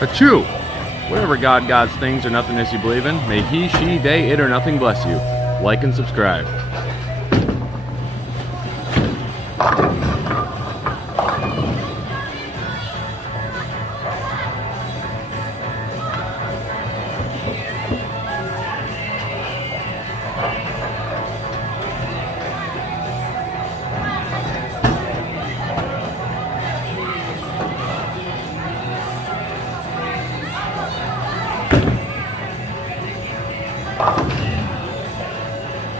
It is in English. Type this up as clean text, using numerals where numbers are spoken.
Achoo! Whatever God, God's things, or nothingness you believe in, may he, she, they, it, or nothing bless you. Like and subscribe.